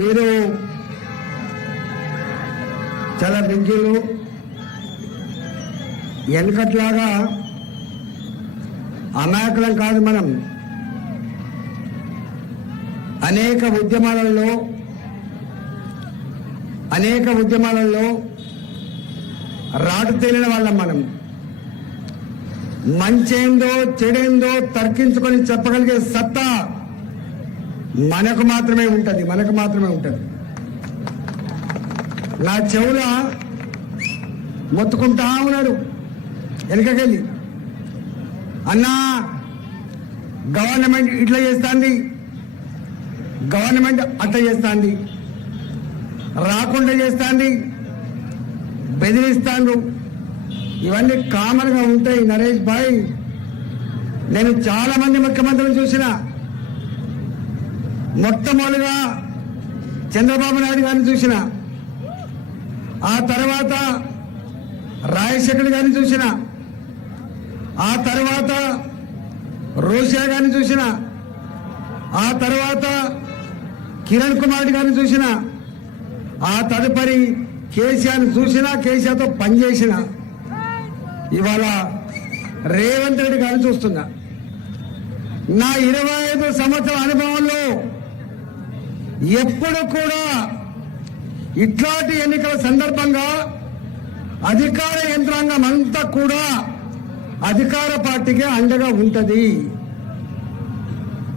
మీరు చాలా విజ్ఞులు, వెనకట్లాగా అమాయకులం కాదు. మనం అనేక ఉద్యమాలలో రాటు తేలిన వాళ్ళం. మనం మంచేందో చెడేందో తర్కించుకొని చెప్పగలిగే సత్తా మనకు మాత్రమే ఉంటుంది. నా చెవుల మొత్తుకుంటా ఉన్నాడు వెనకకెళ్ళి, అన్నా గవర్నమెంట్ ఇట్లా చేస్తాంది, గవర్నమెంట్ అట్లా చేస్తాంది, రాకుండా చేస్తాంది, బెదిరిస్తాండు. ఇవన్నీ కామన్గా ఉంటాయి నరేష్ భాయ్. నేను చాలా మంది ముఖ్యమంత్రులు చూసిన, మొట్టమొదటిగా చంద్రబాబు నాయుడు గారిని చూసిన, ఆ తర్వాత రాజశేఖర్ గారిని చూసిన, ఆ తర్వాత రోషా గారిని చూసిన, ఆ తర్వాత కిరణ్ కుమార్ గారిని చూసిన, ఆ తదుపరి కేసీఆర్ని చూసిన, కేసీఆర్తో పనిచేసిన, ఇవాళ రేవంత్ రెడ్డి గారిని చూస్తున్నా. నా 25 సంవత్సరాల అనుభవంలో ఎప్పుడు కూడా ఇట్లాంటి ఎన్నికల సందర్భంగా అధికార యంత్రాంగం అంతా కూడా అధికార పార్టీకి అండగా ఉంటుంది.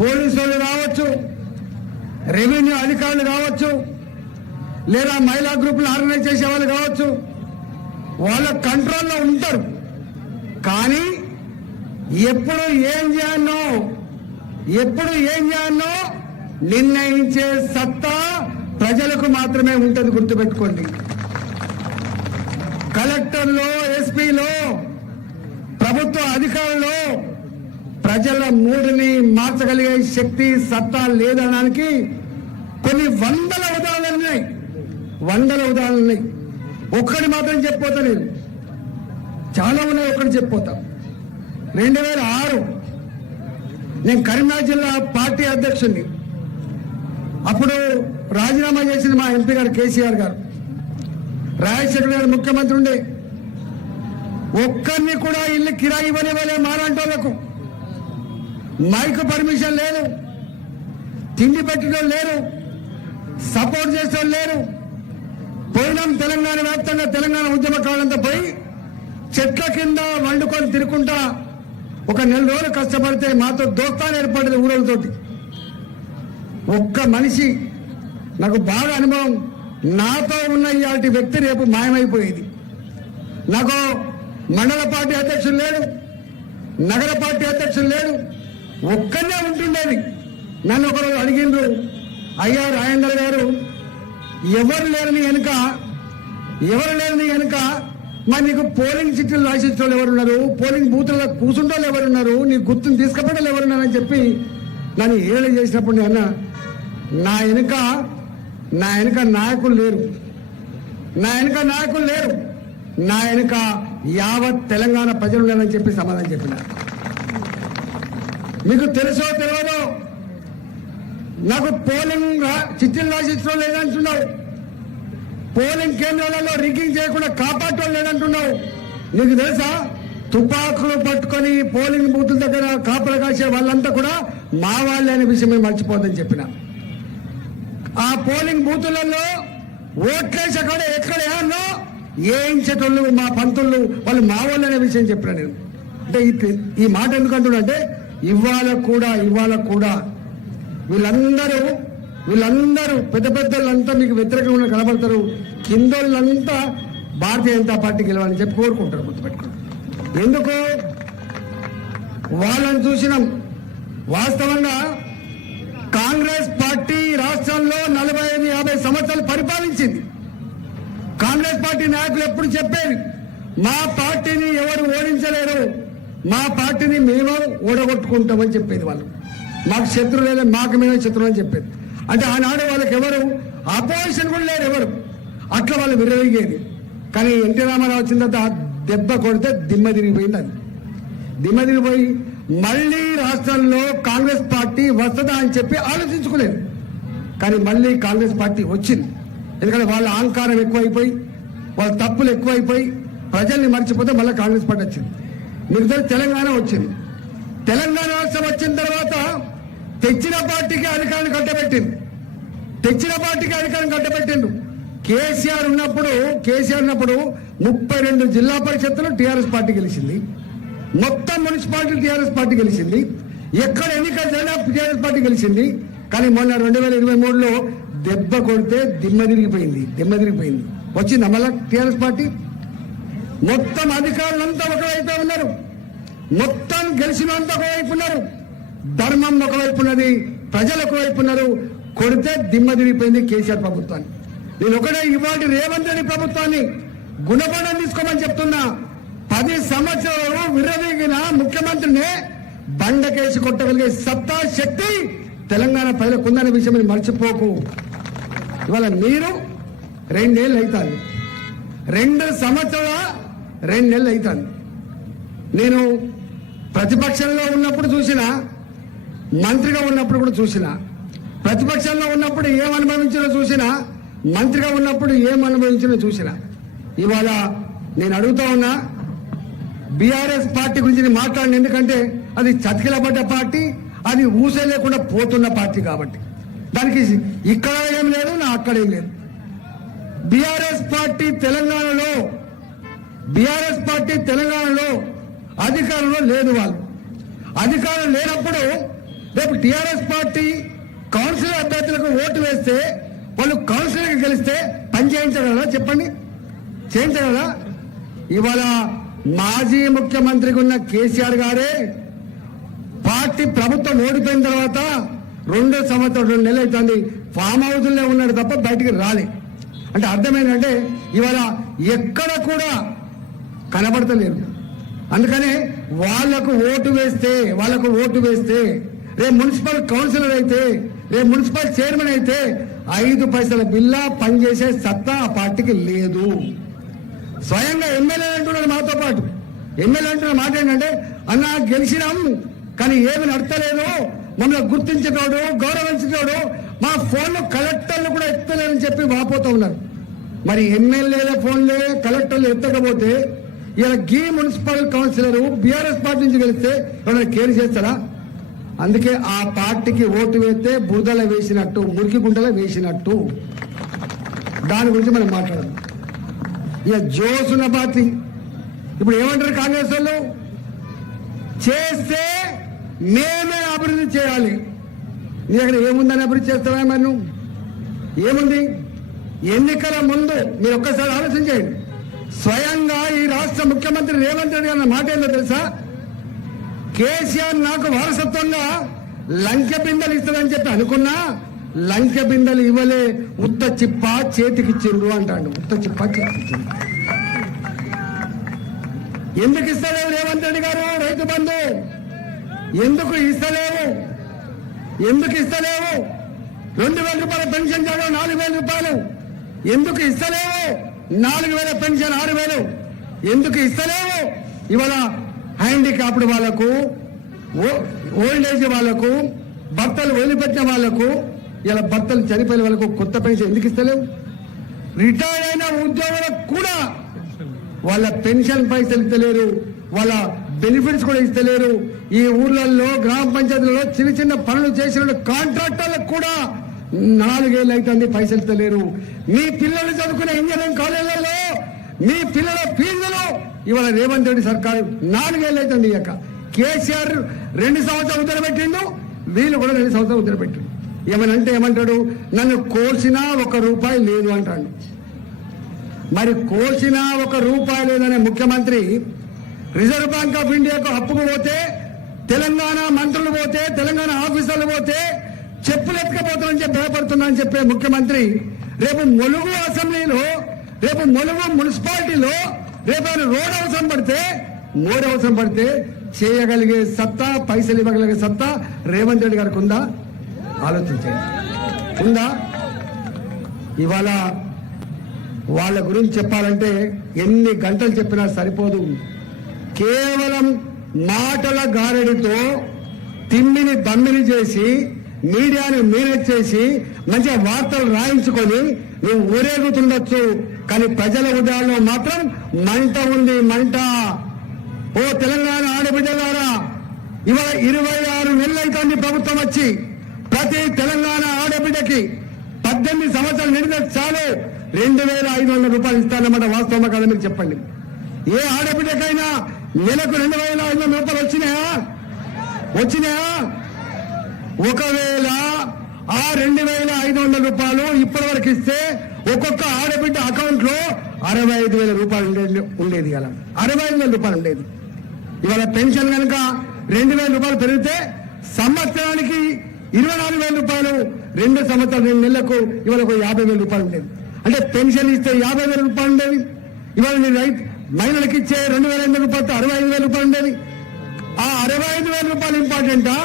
పోలీసులు కావచ్చు, రెవెన్యూ అధికారులు కావచ్చు, లేదా మహిళా గ్రూపులు ఆర్గనైజ్ చేసే వాళ్ళు కావచ్చు, వాళ్ళ కంట్రోల్లో ఉంటారు. కానీ ఎప్పుడు ఏం చేయాలో నిర్ణయించే సత్తా ప్రజలకు మాత్రమే ఉంటుంది. గుర్తుపెట్టుకోండి. కలెక్టర్లో, ఎస్పీలో, ప్రభుత్వ అధికారులు ప్రజల మూడుని మార్చగలిగే శక్తి, సత్తా లేదనడానికి కొన్ని వందల ఉదాహరణలు ఉన్నాయి. ఒక్కడి మాత్రం చెప్పిపోతా, నేను చాలా ఉన్నాయి, ఒక్కటి చెప్పిపోతా. 2006 నేను కరీంనగర్ జిల్లా పార్టీ అధ్యక్షుడిని. అప్పుడు రాజీనామా చేసింది మా ఎంపీ గారు కేసీఆర్ గారు. రాజశేఖర్ గారు ముఖ్యమంత్రి ఉండే. ఒక్కరిని కూడా ఇల్లు కిరాయి ఇవ్వనివ్వలే. మాలాంటోళ్లకు మైక్ పర్మిషన్ లేదు, తిండి పెట్టడం లేరు, సపోర్ట్ చేసే లేరు. పోయినాం తెలంగాణ వ్యాప్తంగా, తెలంగాణ ఉద్యమకాలంతా పోయి చెట్ల కింద వండుకొని తిరుకుంటా ఒక 4 రోజులు కష్టపడితే మాతో దోస్తాను ఏర్పడింది ఊరలతోటి. ఒక్క మనిషి, నాకు బాగా అనుభవం, నాతో ఉన్న ఇలాంటి వ్యక్తి రేపు మాయమైపోయేది. నాకు మండల పార్టీ అధ్యక్షులు లేడు, నగర పార్టీ అధ్యక్షులు లేడు, ఒక్కనే ఉంటుండేది. నన్ను ఒకరోజు అడిగిండ్రు, అయ్యా రాజేందర్ గారు, ఎవరు లేరని వెనుక మరి నీకు పోలింగ్ చిట్టులు రాసిచ్చోళ్ళు ఎవరున్నారు, పోలింగ్ బూత్లలో కూర్చుంటోళ్ళు ఎవరున్నారు, నీ గుర్తుని తీసుకుపెట్టాలి ఎవరున్నారని చెప్పి నన్ను ఏళ్ళు చేసినప్పుడు నేను అన్నా, నా వెనుక నాయకులు లేరు, నా వెనుక యావత్ తెలంగాణ ప్రజలు లేరని చెప్పి సమాధానం చెప్పిన. మీకు తెలుసో తెలియదో, నాకు పోలింగ్ చిట్టీలు రాసిచ్చడం లేదంటున్నావు, పోలింగ్ కేంద్రాలలో రిగ్గింగ్ చేయకుండా కాపాడటం లేదంటున్నావు. నీకు తెలుసా, తుపాకులు పట్టుకొని పోలింగ్ బూతుల దగ్గర కాపలు కాసే వాళ్ళంతా కూడా మా వాళ్ళే అనే విషయం మేము మర్చిపోద్దని చెప్పిన. ఆ పోలింగ్ బూతులలో ఓట్లేసే కాడ ఎక్కడ ఏమన్నా ఏయించేటోళ్ళు మా పంతుళ్ళు వాళ్ళు మా వాళ్ళు అనే విషయం చెప్పిన నేను. అంటే ఈ మాట ఎందుకంటున్నా అంటే ఇవాళ కూడా వీళ్ళందరూ పెద్ద పెద్దలంతా మీకు వ్యతిరేకంగా కనబడతారు, కిందోళ్ళంతా భారతీయ జనతా పార్టీ గెలవాలని చెప్పి కోరుకుంటారు. గుర్తుపెట్టుకోండి. ఎందుకు వాళ్ళని చూసినాం. వాస్తవంగా కాంగ్రెస్ పార్టీ రాష్ట్రంలో 45-50 సంవత్సరాలు పరిపాలించింది. కాంగ్రెస్ పార్టీ నాయకులు ఎప్పుడు చెప్పేది, మా పార్టీని ఎవరు ఓడించలేరు, మా పార్టీని మేము ఓడగొట్టుకుంటామని చెప్పేది. వాళ్ళు మాకు శత్రువు లేదు, మాకు మేమే శత్రువు అని చెప్పేది. అంటే ఆనాడు వాళ్ళకి ఎవరు అపోజిషన్ కూడా లేరు ఎవరు, అట్లా వాళ్ళు విర్రవీగేది. కానీ ఎన్టీ రామారావు వచ్చిన తర్వాత దెబ్బ కొడితే దిమ్మ తిరిగిపోయింది. అది దిమ్మ తిరిగిపోయి మళ్లీ రాష్ట్రంలో కాంగ్రెస్ పార్టీ వస్తుందా అని చెప్పి ఆలోచించుకోలేదు. కానీ మళ్ళీ కాంగ్రెస్ పార్టీ వచ్చింది. ఎందుకంటే వాళ్ళ అహంకారం ఎక్కువైపోయి, వాళ్ళ తప్పులు ఎక్కువైపోయి ప్రజల్ని మర్చిపోతే మళ్ళీ కాంగ్రెస్ పార్టీ వచ్చింది. మీకు తెలుసు తెలంగాణ వచ్చింది. తెలంగాణ రాష్ట్రం వచ్చిన తర్వాత తెచ్చిన పార్టీకి అధికారాన్ని కట్టబెట్టింది. కేసీఆర్ ఉన్నప్పుడు 32 జిల్లా పరిషత్తులు టీఆర్ఎస్ పార్టీ గెలిచింది. మొత్తం మున్సిపాలిటీ టీఆర్ఎస్ పార్టీ గెలిచింది. ఎక్కడ ఎన్నికలు జరిగినా టీఆర్ఎస్ పార్టీ గెలిచింది. కానీ మొన్న 2023లో దెబ్బ కొడితే దిమ్మ తిరిగిపోయింది. వచ్చింది మళ్ళా టీఆర్ఎస్ పార్టీ. మొత్తం అధికారులంతా ఒకవైపు ఉన్నారు, మొత్తం గెలిచినంతా ఒకవైపు ఉన్నారు, ధర్మం ఒకవైపు ఉన్నది, ప్రజలు ఒకవైపు ఉన్నారు. కొడితే దిమ్మ తిరిగిపోయింది కేసీఆర్ ప్రభుత్వాన్ని. నేను ఒకటే ఇవాటి రేవంత్ రెడ్డి ప్రభుత్వాన్ని గుణపాఠం తీసుకోమని చెప్తున్నా. 10 సంవత్సరాలు విర్రవీగిన ముఖ్యమంత్రిని బండకేసి కొట్టగలిగే సత్తా శక్తి తెలంగాణ ప్రజలకు ఉందనే విషయం మీరు మర్చిపోకు. ఇవాళ మీరు 2 నెలలు అవుతాను, 2 సంవత్సరాల 2 నెలలు అవుతాను. నేను ప్రతిపక్షంలో ఉన్నప్పుడు చూసిన, మంత్రిగా ఉన్నప్పుడు కూడా చూసిన, ప్రతిపక్షంలో ఉన్నప్పుడు ఏం అనుభవించినో చూసిన, మంత్రిగా ఉన్నప్పుడు ఏం అనుభవించినో చూసిన. ఇవాళ నేను అడుగుతా ఉన్నా, బీఆర్ఎస్ పార్టీ గురించి నేను మాట్లాడిన, ఎందుకంటే అది చతికిలబడ్డ పార్టీ, అది ఊసే లేకుండా పోతున్న పార్టీ కాబట్టి దానికి ఇక్కడ ఏం లేదు, నా అక్కడ ఏం లేదు. బీఆర్ఎస్ పార్టీ తెలంగాణలో అధికారంలో లేదు. వాళ్ళు అధికారం లేనప్పుడు రేపు టీఆర్ఎస్ పార్టీ కౌన్సిలర్ అభ్యర్థులకు ఓటు వేస్తే వాళ్ళు కౌన్సిలర్కి గెలిస్తే పని చేయించగలరా? చెప్పండి, చేయించగలరా? ఇవాళ మాజీ ముఖ్యమంత్రిగా ఉన్న కేసీఆర్ గారే పార్టీ ప్రభుత్వం ఓడిపోయిన తర్వాత 2 సంవత్సరాలు 2 నెలలు అవుతుంది, ఫామ్ హౌస్లో ఉన్నాడు తప్ప బయటికి రాలే. అంటే అర్థమైందంటే ఇవాళ ఎక్కడ కూడా కనబడతలేదు. అందుకనే వాళ్లకు ఓటు వేస్తే రేపు మున్సిపల్ కౌన్సిలర్ అయితే, రేపు మున్సిపల్ చైర్మన్ అయితే 5 పైసల బిల్లా పనిచేసే సత్తా ఆ పార్టీకి లేదు. స్వయంగా ఎమ్మెల్యే అంటున్నాడు మాతో పాటు. ఎమ్మెల్యే అంటున్న మాట ఏంటంటే, అన్నా గెలిచినాం కానీ ఏమి నడతలేదు, మమ్మల్ని గుర్తించేటోడు, గౌరవించేటోడు మా ఫోన్లు కలెక్టర్లు కూడా ఎత్తలేదని చెప్పి వాపోతూ ఉన్నారు. మరి ఎమ్మెల్యేల ఫోన్లే కలెక్టర్లు ఎత్తకపోతే ఇలా గీ మున్సిపల్ కౌన్సిలర్ బీఆర్ఎస్ పార్టీ నుంచి గెలిస్తే ఎవరైనా కేర్ చేస్తారా? అందుకే ఆ పార్టీకి ఓటు వేస్తే బురదలో వేసినట్టు, మురికి గుంటలో వేసినట్టు. దాని గురించి మనం మాట్లాడదాం. ఇక జోసున్న పార్టీ ఇప్పుడు ఏమంటారు కాంగ్రెస్ వాళ్ళు, చేస్తే మేమే అభివృద్ధి చేయాలి. నీ దగ్గర ఏముందని అభివృద్ధి చేస్తావా? మరి నువ్వు ఏముంది? ఎన్నికల ముందు మీరు ఒక్కసారి ఆలోచించండి. స్వయంగా ఈ రాష్ట్ర ముఖ్యమంత్రి రేవంత్ రెడ్డి అన్న మాట ఏందో తెలుసా? కేసీఆర్ నాకు వారసత్వంగా లంకె బిందెలు ఇస్తాడని చెప్పి అనుకున్నా, లంకె బిందెలు ఇవ్వలే, ఉత్త చిప్ప చేతికిచ్చిండ్రు అంటాడు. ఉత్త చిప్ప చేతికిచ్చిండు. ఎందుకు ఇస్తలేవు రేవంత్ రెడ్డి గారు రైతు బంధు? ఎందుకు ఇస్తలేవు? 2,000 రూపాయల పెన్షన్ జాగా 4,000 రూపాయలు ఎందుకు ఇస్తలేవు? 4,000 పెన్షన్ 6,000 ఎందుకు ఇస్తలేవు? ఇవాళ హ్యాండిక్యాప్డ్ వాళ్లకు, ఓల్డ్ ఏజ్ వాళ్లకు, భర్తలు వదిలిపెట్టిన వాళ్లకు, ఇలా భర్తలు చనిపోయిన వాళ్ళకు కొత్త పెన్షన్ ఎందుకు ఇస్తలేవు? రిటైర్డ్ అయిన ఉద్యోగులకు కూడా వాళ్ళ పెన్షన్ పైసలు ఇస్తలేరు, వాళ్ళ బెనిఫిట్స్ కూడా ఇస్తలేరు. ఈ ఊర్లలో, గ్రామ పంచాయతీలలో చిన్న పనులు చేసిన కాంట్రాక్టర్లకు కూడా 4 ఏళ్ళు అవుతుంది పైసలు ఇస్తలేరు. మీ పిల్లలు చదువుకునే ఇంజనీరింగ్ కాలేజీలలో మీ పిల్లల ఫీజులు ఇవాళ రేవంత్ రెడ్డి సర్కారు 4 ఏళ్ళు అవుతుంది. ఇక కేసీఆర్ 2 సంవత్సరాలు ఉత్తరపెట్టిండు, వీళ్ళు కూడా 2 సంవత్సరాలు ఉత్తరపెట్టిండు. ఏమనంటే ఏమంటాడు? నన్ను కోసినా 1 రూపాయి లేదు అంటాడు. మరి కోసినా 1 రూపాయి లేదనే ముఖ్యమంత్రి రిజర్వ్ బ్యాంక్ ఆఫ్ ఇండియాకు అప్పుకు పోతే, తెలంగాణ మంత్రులు పోతే, తెలంగాణ ఆఫీసర్లు పోతే చెప్పులు ఎత్తుకపోతామని చెప్పి భయపడుతున్నా అని చెప్పే ముఖ్యమంత్రి రేపు ములుగు అసెంబ్లీలో, రేపు ములుగు మున్సిపాలిటీలో రేపు రోడ్ అవసరం పడితే, మోడ్ అవసరం పడితే చేయగలిగే సత్తా, పైసలు ఇవ్వగలిగే సత్తా రేవంత్ రెడ్డి గారికి ఉందా? ఆలోచించండి, ఉందా? ఇవాళ వాళ్ళ గురించి చెప్పాలంటే ఎన్ని గంటలు చెప్పినా సరిపోదు. కేవలం మాటల గారెడితో తిమ్మిని దమ్మిని చేసి మీడియాను మేనేజ్ చేసి మంచిగా వార్తలు రాయించుకొని నువ్వు ఊరేగుతుండొచ్చు, కానీ ప్రజల ఉదయాల్లో మాత్రం మంట ఉంది, మంట. ఓ తెలంగాణ ఆడబిడ్డలారా, ఇవాళ 26 నెలలైతుంది ప్రభుత్వం వచ్చి. ప్రతి తెలంగాణ ఆడబిడ్డకి 18 సంవత్సరాలు నిండితే చాలు 2,500 రూపాయలు ఇస్తానన్నమాట. వాస్తవమా కదా మీరు చెప్పండి. ఏ ఆడబిడ్డకైనా నెలకు 2,500 రూపాయలు వచ్చినాయా? ఒకవేళ ఆ 2,500 రూపాయలు ఇప్పటి వరకు ఇస్తే ఒక్కొక్క ఆడబిడ్డ అకౌంట్ లో 65,000 రూపాయలు ఉండేది. అలా 65,000 రూపాయలు ఉండేది. ఇవాళ పెన్షన్ కనుక 2,000 రూపాయలు పెరిగితే సంవత్సరానికి 24,000 రూపాయలు, 2 సంవత్సరాలు 2 నెలలకు ఇవాళ 50,000 రూపాయలు ఉండేది. అంటే పెన్షన్ ఇస్తే 50,000 రూపాయలు ఉండేది. ఇవాళ మీరు మహిళలకు ఇచ్చే 2,500 రూపాయలతో 65,000 రూపాయలు ఉండేది. ఆ 65,000 రూపాయలు ఇంపార్టెంటా,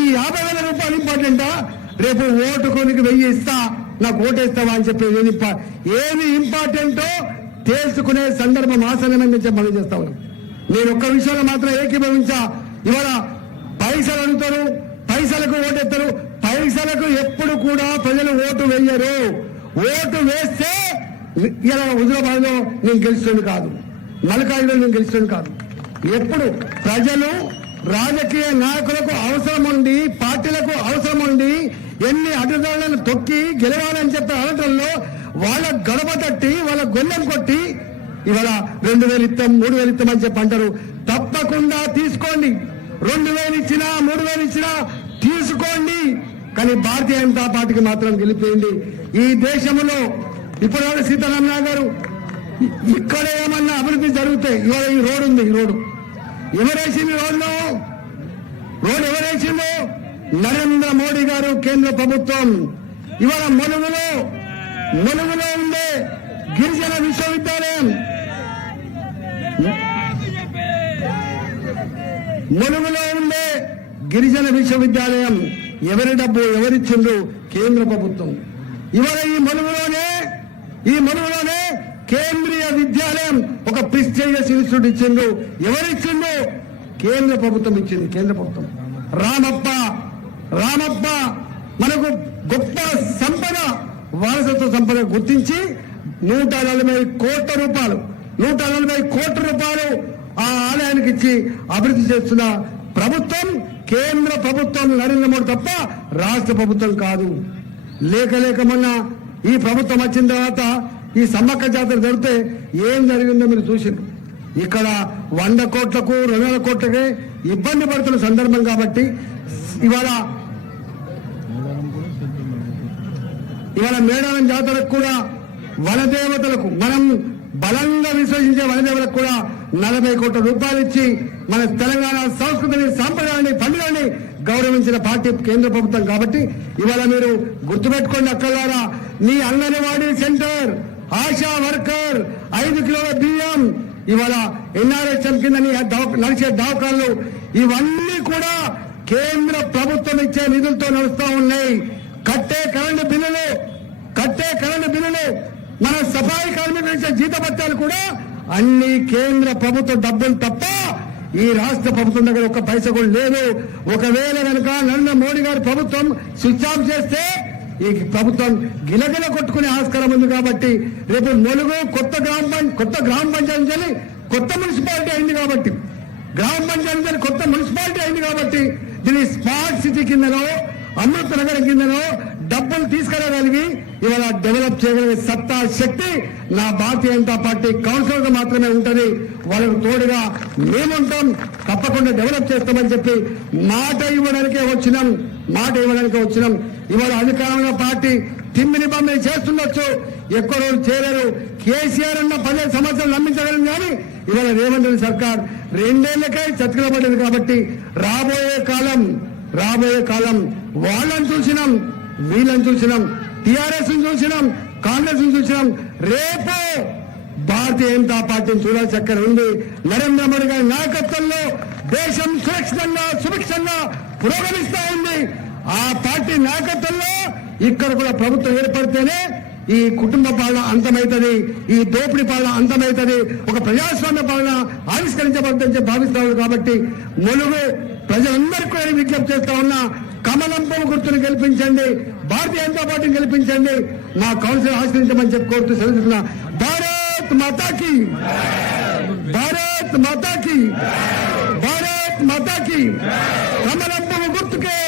ఈ 50,000 రూపాయలు ఇంపార్టెంటా? రేపు ఓటు కొనికి 1000 ఇస్తా, నాకు ఓటేస్తావా అని చెప్పేది ఏది ఇంపార్టెంటో తెలుసుకునే సందర్భం ఆసనమని మనం చేస్తా ఉన్నాం. నేను ఒక్క విషయంలో మాత్రం ఏకీభవించా. ఇవాళ పైసలు అడుగుతారు, పైసలకు ఓటెత్తారు. పైసలకు ఎప్పుడు కూడా ప్రజలు ఓటు వేయరు. ఓటు వేస్తే ఇలా హుజరాబాద్ లో నేను గెలుస్తుంది కాదు, మలకాయిలో నేను గెలుస్తుంది కాదు. ఎప్పుడు ప్రజలు రాజకీయ నాయకులకు అవసరం ఉండి, పార్టీలకు అవసరం ఉండి ఎన్ని అడ్డదారులను తొక్కి గెలవాలని చెప్పే అనటంలో వాళ్ళ గడప తట్టి, వాళ్ళ గొల్లెం కొట్టి ఇవాళ 2,000 ఇస్తాం, 3,000 ఇస్తామని చెప్పి అంటారు. తప్పకుండా తీసుకోండి. 2,000 ఇచ్చినా 3,000 ఇచ్చినా తీసుకోండి, కానీ భారతీయ జనతా పార్టీకి మాత్రం గెలిపేయండి. ఈ దేశంలో ఇప్పుడు సీతారామయ్య గారు ఇక్కడ ఏమన్నా అభివృద్ధి జరుగుతాయి. ఇవాళ ఈ రోడ్డు ఉంది, ఈ రోడ్డు ఎవరేసింది? రోడ్డు ఎవరేసిందో నరేంద్ర మోడీ గారు, కేంద్ర ప్రభుత్వం. ఇవాళ ములుగులో ఉండే గిరిజన విశ్వవిద్యాలయం, ములుగులో ఉండే గిరిజన విశ్వవిద్యాలయం ఎవరి డబ్బు ఎవరిచ్చిండ్రు? కేంద్ర ప్రభుత్వం. ఇవాళ ఈ ములుగులోనే కేంద్రీయ విద్యాలయం ఒక ప్రెస్టీజియస్ ఇన్స్టిట్యూట్ ఇచ్చిండు. ఎవరిచ్చిండు? కేంద్ర ప్రభుత్వం ఇచ్చింది. కేంద్ర ప్రభుత్వం. రామప్ప మనకు గొప్ప సంపద, వారసత్వ సంపద గుర్తించి 140 కోట్ల రూపాయలు ఆ ఆలయానికి ఇచ్చి అభివృద్ధి చేస్తున్న ప్రభుత్వం కేంద్ర ప్రభుత్వం, నరేంద్ర మోడీ తప్ప రాష్ట్ర ప్రభుత్వం కాదు. లేక మొన్న ఈ ప్రభుత్వం వచ్చిన తర్వాత ఈ సమ్మక్క జాతర జరిగితే ఏం జరిగిందో మీరు చూసిండ్రు. ఇక్కడ 100 కోట్లకు 200 కోట్లకే ఇబ్బంది పడుతున్న సందర్భం కాబట్టి ఇవాళ మేడారం జాతరకు కూడా వనదేవతలకు, మనం బలంగా విశ్వసించే వనదేవతలకు కూడా 40 కోట్ల రూపాయలు ఇచ్చి మన తెలంగాణ సంస్కృతిని, సాంప్రదాయాన్ని, పండుగని గౌరవించిన పార్టీ కేంద్ర ప్రభుత్వం. కాబట్టి ఇవాళ మీరు గుర్తుపెట్టుకోండి అక్కలారా, నీ అంగన్వాడీ సెంటర్, ఆశా వర్కర్, 5 కిలోల బియ్యం, ఇవాళ ఎన్ఆర్ఎస్ఎం కింద నడిచే దవాఖాన్లు, ఇవన్నీ కూడా కేంద్ర ప్రభుత్వం ఇచ్చే నిధులతో నడుస్తూ ఉన్నాయి. కట్టే కరెంటు బిల్లులు, మన సఫాయి కార్మికులు ఇచ్చే జీతభత్యాలు కూడా అన్ని కేంద్ర ప్రభుత్వ డబ్బులు తప్ప ఈ రాష్ట్ర ప్రభుత్వం దగ్గర ఒక్క పైసా కూడా లేదు. ఒకవేళ కనుక నరేంద్ర మోడీ గారి ప్రభుత్వం స్విచ్ ఆఫ్ చేస్తే ఈ ప్రభుత్వం గిలగిల కొట్టుకునే ఆస్కారం ఉంది. కాబట్టి రేపు ములుగు కొత్త గ్రామ పంచాయతీ కొత్త మున్సిపాలిటీ అయింది కాబట్టి, దీన్ని స్మార్ట్ సిటీ కిందనో, అమృత నగరం కిందనో డబ్బులు తీసుకురాగలిగి ఇవాళ డెవలప్ చేయగలిగే సత్తా, శక్తి నా భారతీయ జనతా పార్టీ కౌన్సిలర్ గా మాత్రమే ఉంటది. వాళ్ళకు తోడుగా మేముంటాం, తప్పకుండా డెవలప్ చేస్తామని చెప్పి మాట ఇవ్వడానికే వచ్చినాం. ఇవాళ అధికారంలో పార్టీ తిమ్మిని బమ్మిని చేస్తుండొచ్చు, ఎక్కువ రోజులు చేయలేరు. కేసీఆర్ అన్న 15 సంవత్సరాలు నమ్మించగలను కానీ ఇవాళ రేవంత్ రెడ్డి సర్కార్ 2 ఏళ్లకే చతికిలబడ్డది. కాబట్టి రాబోయే కాలం వాళ్ళని చూసినాం, వీళ్ళని చూసినాం, టీఆర్ఎస్ చూసినాం, కాంగ్రెస్ చూసినాం. రేపు భారతీయ జనతా పార్టీని చూడాల్సి అక్కడ ఉంది. నరేంద్ర మోడీ గారి నాయకత్వంలో దేశం సుభిక్షంగా పురోగమిస్తా ఉంది. ఆ పార్టీ నాయకత్వంలో ఇక్కడ కూడా ప్రభుత్వం ఏర్పడితేనే ఈ కుటుంబ పాలన అంతమైతుంది, ఈ దోపిడీ పాలన అంతమైతుంది, ఒక ప్రజాస్వామ్య పాలన ఆవిష్కరించబడుతుందని భావిస్తారు. కాబట్టి ములుగు ప్రజలందరికీ విజ్ఞప్తి చేస్తా ఉన్నా, కమలం పువ్వు గుర్తును గెలిపించండి, భారతీయ జనతా పార్టీని గెలిపించండి, నా కౌన్సిల్ ఆశ్రయించమని చెప్పి కోరుతూ సెలవుతున్నా. భారత్ మాతాకి, భారత్ మాతాకి, భారత్ మాతాకి. కమలం పువ్వు గుర్తుకే